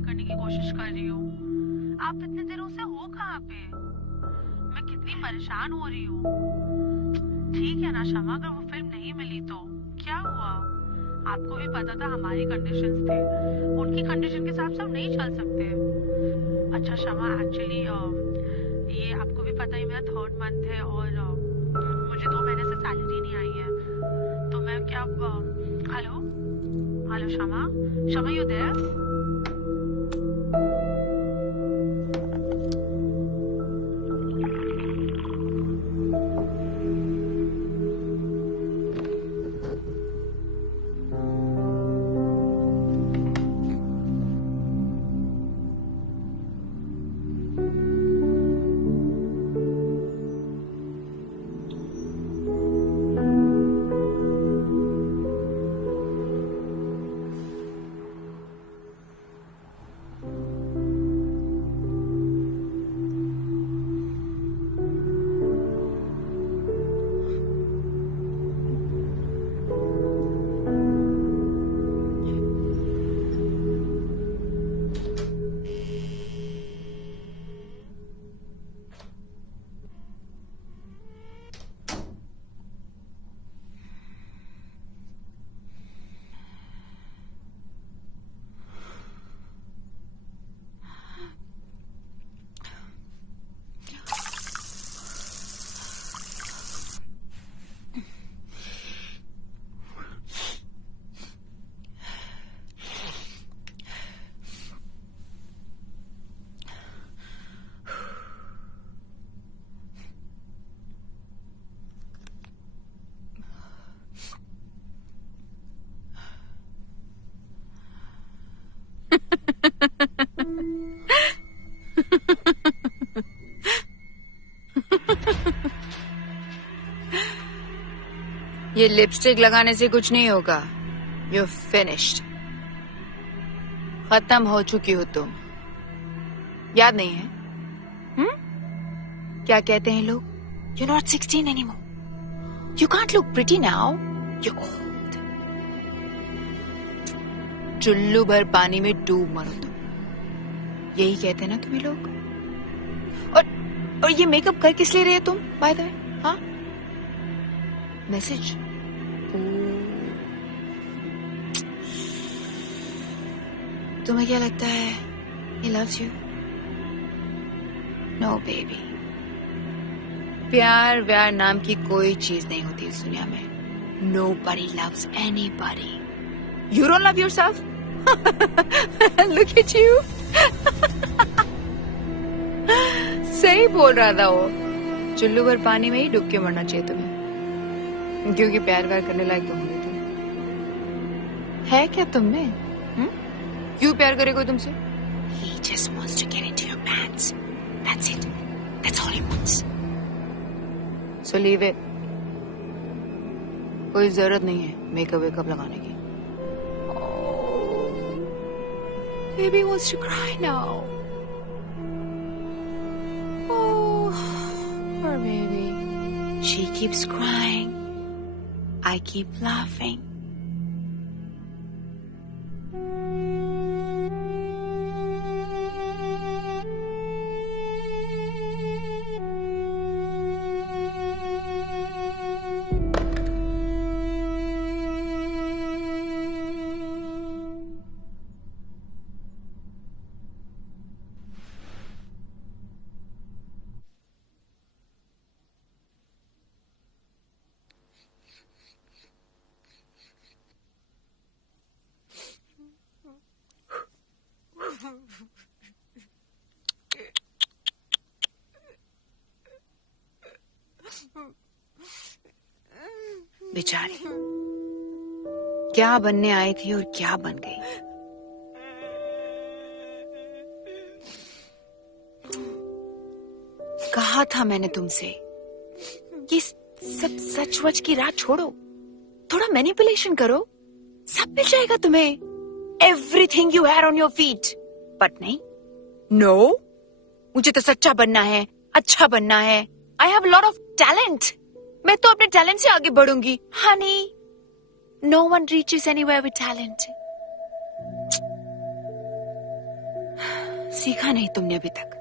Try करने की कोशिश कर रही हूँ। आप इतने दिनों से हो कहाँ पे? मैं कितनी परेशान हो रही हूँ। ठीक है ना शमा, अगर वो फिल्म नहीं मिली तो क्या हुआ? आपको भी पता था हमारी कंडीशंस थे, उनकी कंडीशन के हिसाब से हम नहीं चल सकते। अच्छा शमा, एक्चुअली ये आपको भी पता ही मेरा 3rd मंथ है और मुझे 2 महीने से सैलरी नहीं आई है। तो मैं क्या hello hello Shama, Shama you there? ये लिपस्टिक लगाने से कुछ नहीं होगा। You're finished. खत्म हो चुकी हो तुम। याद नहीं है? क्या कहते हैं लोग? You're not 16 anymore. You can't look pretty now. You're old. चुल्लू भर पानी में डूब मरो तुम। यही कहते हैं ना तुम्हें लोग? और ये मेकअप कर किस लिए रही है तुम? बाय द वे, हाँ? मैसेज? तुम्हें क्या लगता है? He loves you? No baby. प्यार व्यार नाम की कोई चीज नहीं होती इस दुनिया में। Nobody loves anybody. You don't love yourself? Look at you. सही बोल रहा था वो। चुल्लू भर पानी में ही डूब के मरना चाहिए तुम्हें, क्योंकि प्यार व्यार करने लायक तो होंगे तुम। है क्या तुम में? क्यों प्यार करे कोई तुमसे? He just wants to get into your pants. That's it. That's all he wants. So leave it. कोई जरूरत नहीं है मेकअप वेकअप लगाने की। Baby wants to cry now. Oh, poor baby. She keeps crying. I keep laughing. बेचारी क्या बनने आई थी और क्या बन गई। कहा था मैंने तुमसे, ये सब सच वच की रात छोड़ो, थोड़ा मैनिपुलेशन करो, सब मिल जाएगा तुम्हें। Everything you had on your feet. But नहीं, नो, मुझे तो सच्चा बनना है, अच्छा बनना है। I have lot of talent. मैं तो अपने टैलेंट से आगे बढ़ूंगी। Honey, no one reaches anywhere with talent. सीखा नहीं तुमने अभी तक।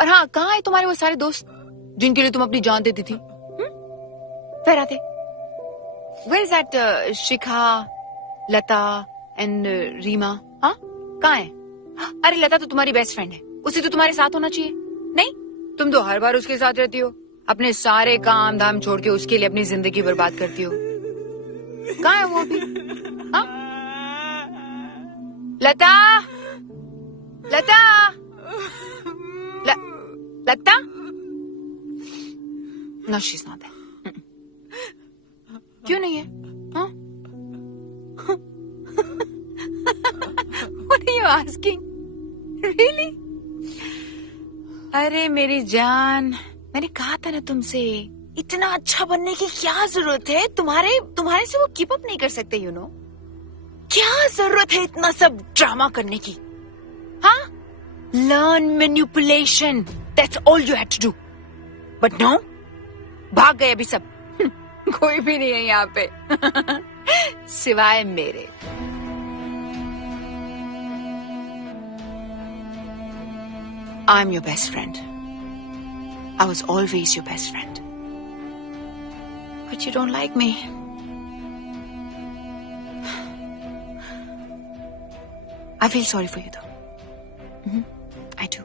और हाँ, कहाँ है तुम्हारे वो सारे दोस्त जिनके लिए तुम अपनी जान देती थी? Where are they? Where is that Shikha, Lata and Reema? हाँ, कहाँ है? अरे लता तो तुम्हारी बेस्ट फ्रेंड है, उसे तो तुम्हारे साथ होना चाहिए। नहीं, तुम तो हर बार उसके साथ रहती हो, अपने सारे काम धाम छोड़ के उसके लिए अपनी जिंदगी बर्बाद करती हो। कहाँ है वो अभी? हाँ? लता, लता, लता? No, she's not there. क्यों नहीं है? हाँ? What are you asking? Really? अरे मेरी जान, मैंने कहा था ना तुमसे, इतना अच्छा बनने की क्या जरूरत है? तुम्हारे से वो कीप अप नहीं कर सकते, यू नो? क्या जरूरत है इतना सब ड्रामा करने की? हाँ? Learn manipulation. That's all you had to do. But no, भाग गए अभी सब। कोई भी नहीं है यहाँ पे सिवाय मेरे। I'm your best friend. I was always your best friend. But you don't like me. I feel sorry for you though. I do.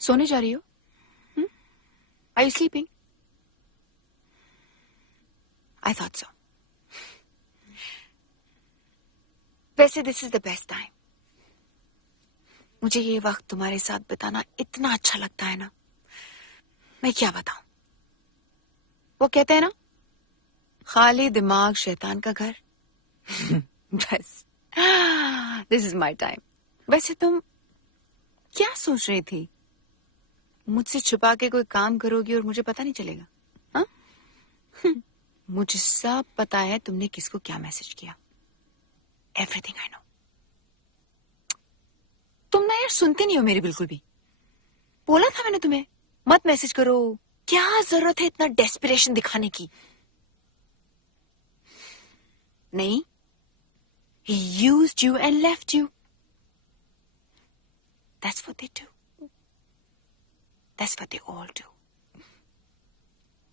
सोने जा रही हो? Are you sleeping? I thought so. वैसे this is the best time. मुझे ये वक्त तुम्हारे साथ बिताना इतना अच्छा लगता है ना, मैं क्या बताऊं। वो कहते हैं ना, खाली दिमाग शैतान का घर। बस this is my time. वैसे तुम क्या सोच रही थी? मुझसे छुपा के कोई काम करोगी और मुझे पता नहीं चलेगा? हाँ? मुझे सब पता है तुमने किसको क्या मैसेज किया। Everything I know. तुम ना यार सुनते नहीं हो मेरी बिल्कुल भी। बोला था मैंने तुम्हें, मत मैसेज करो। क्या जरूरत है इतना डेस्परेशन दिखाने की? नहीं, he used you and left you. That's what they do. That's what they all do.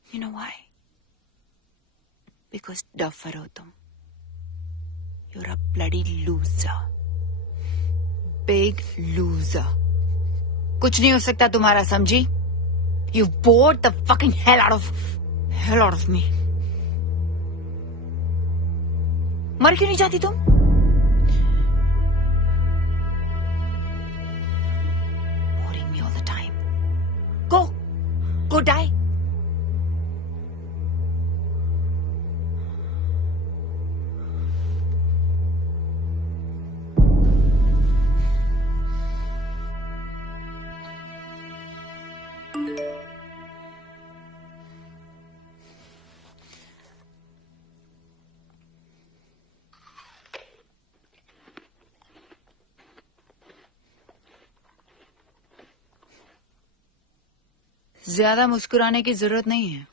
You know why? Because duffer ho tum. You're a bloody loser. Big loser. कुछ नहीं हो सकता तुम्हारा, समझी? You bored the fucking hell out of me. मर क्यों नहीं जाती तुम? Boring me all the time. Go die. ज्यादा मुस्कुराने की जरूरत नहीं है।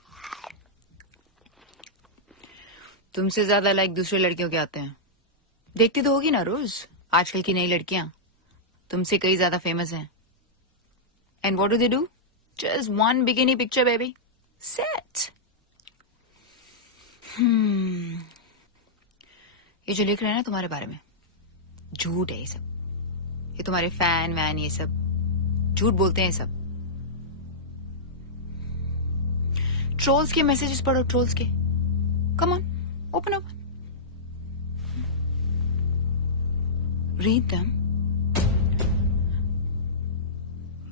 तुमसे ज्यादा लाइक दूसरे लड़कियों के आते हैं। देखती तो होगी ना रोज आजकल की नई लड़कियां, तुमसे कई ज्यादा फेमस हैं। And what do they do? Just one bikini picture baby, set. ये जो लिख रहे हैं ना तुम्हारे बारे में, झूठ है ये सब। ये तुम्हारे फैन वैन ये सब झूठ बोलते हैं सब। ट्रोल्स के मैसेजेस पढ़ो, ट्रोल्स के। Come on, open up. Read them.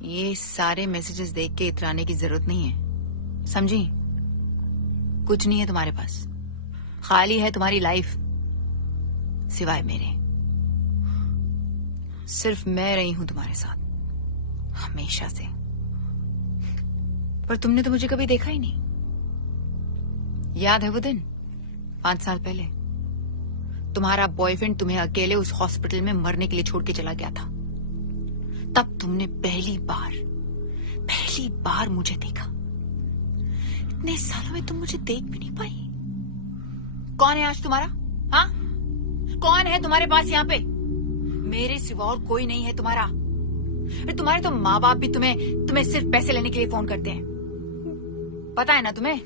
ये सारे मैसेजेस देख के इतराने की जरूरत नहीं है, समझी? कुछ नहीं है तुम्हारे पास, खाली है तुम्हारी लाइफ, सिवाय मेरे। सिर्फ मैं रही हूं तुम्हारे साथ हमेशा से, पर तुमने तो मुझे कभी देखा ही नहीं। याद है वो दिन 5 साल पहले, तुम्हारा बॉयफ्रेंड तुम्हें अकेले उस हॉस्पिटल में मरने के लिए छोड़ के चला गया था। तब तुमने पहली बार मुझे देखा। इतने सालों में तुम मुझे देख भी नहीं पाई। कौन है आज तुम्हारा? हाँ, कौन है तुम्हारे पास यहाँ पे? मेरे सिवा और कोई नहीं है तुम्हारा। तुम्हारे तो माँ बाप भी तुम्हें सिर्फ पैसे लेने के लिए फोन करते हैं, पता है ना तुम्हें?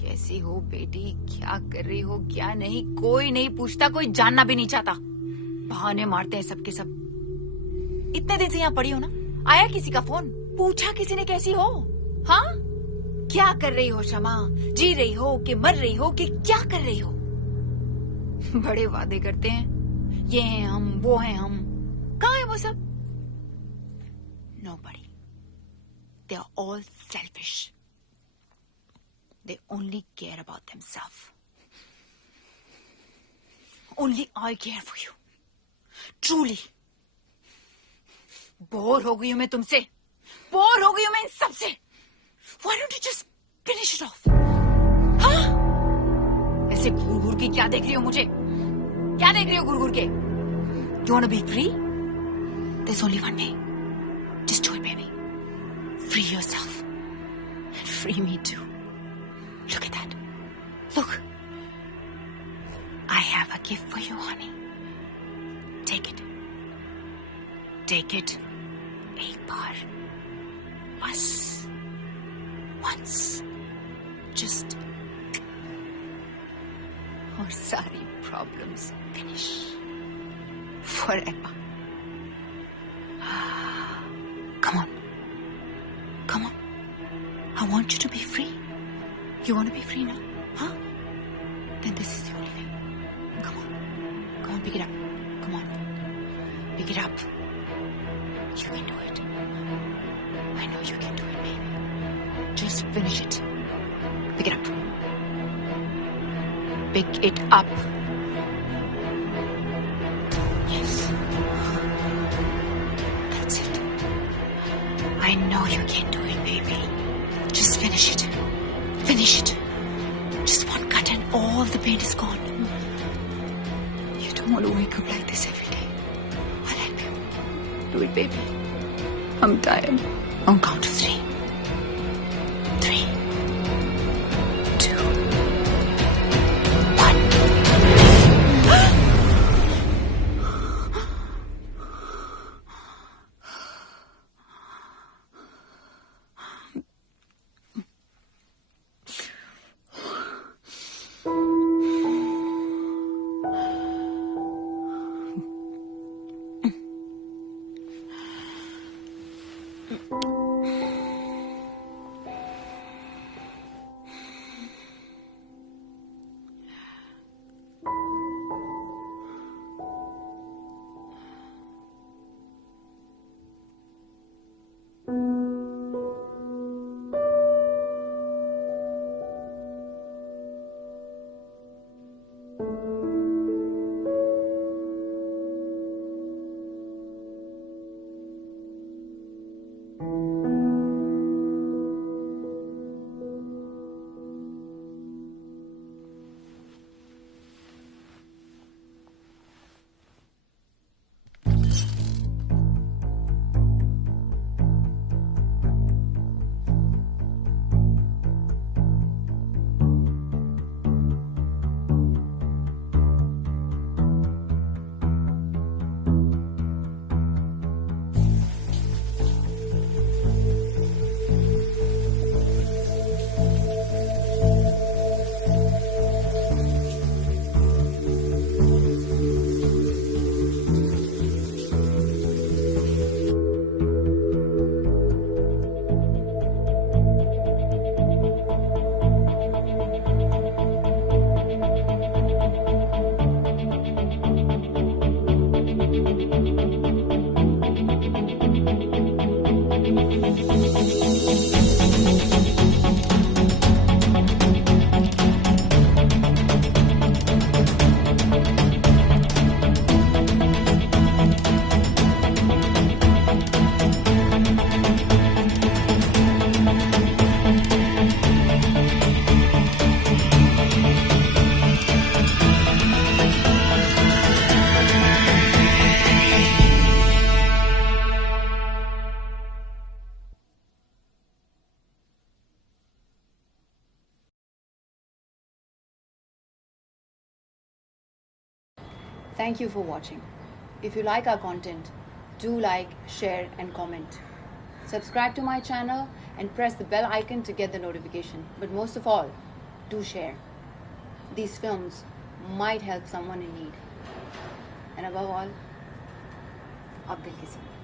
कैसी हो बेटी, क्या कर रही हो, क्या नहीं, कोई नहीं पूछता, कोई जानना भी नहीं चाहता। बहाने मारते हैं सबके सब। इतने दिन से यहाँ पड़ी हो ना, आया किसी का फोन? पूछा किसी ने कैसी हो? हाँ, क्या कर रही हो शमा? जी रही हो कि मर रही हो कि क्या कर रही हो? बड़े वादे करते हैं, ये हैं हम, वो हैं हम। कहाँ है वो सब? Nobody. They are all selfish. They only care about themselves. Only I care for you. Truly. Bore हो गई हूं मैं तुमसे, बोर हो गई हूं मैं इन सबसे। Why don't you just finish it off? हाँ? ऐसे घूर घूर के क्या देख रही हो मुझे? क्या देख रही हो घूर घूर के? You wanna be free? There's only one way. Just do it, baby. Free yourself. And free me too. Look at that. Look. I have a gift for you, honey. Take it. Take it. एक बार. बस. Once. Just. और सारी problems finish. Forever. Come on. Come on. I want you to be free. You want to be free now? Huh? Then this is the only way. Come on. Come on, pick it up. Come on. Pick it up. You can do it. I know you can do it, baby. Just finish it. Pick it up. Pick it up. Yes. That's it. I know you can do it, baby. Just finish it. Finish it. Just one cut and all the pain is gone. You don't want to wake up like this every day. I'll help you. Do it, baby. I'm tired. On count of 3. 3, 2, 1. Thank you for watching. If you like our content, do like, share, and comment. Subscribe to my channel and press the bell icon to get the notification. But most of all, do share. These films might help someone in need. And above all, आप दिल की सुनो.